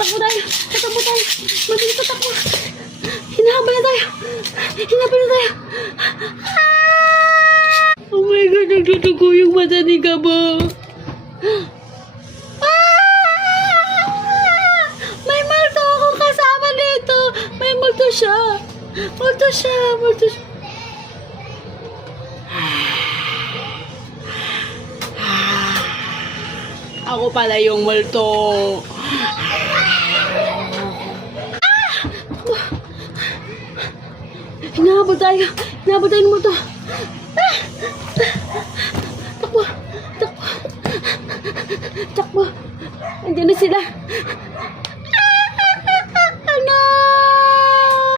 Tatakbo tayo. Tatakbo tayo. Mabilis tatakbo. Hinahabol na tayo. Hinahabol na tayo. Oh my God, nagtutugo yung mata ni Gabo. May multo akong kasama dito. May multo siya. Multo siya. Multo siya. Ako pala yung multo. Hinahabol tayo. Hinahabol tayo ng multo. Takbo. Takbo. Takbo. Andiyan na sila.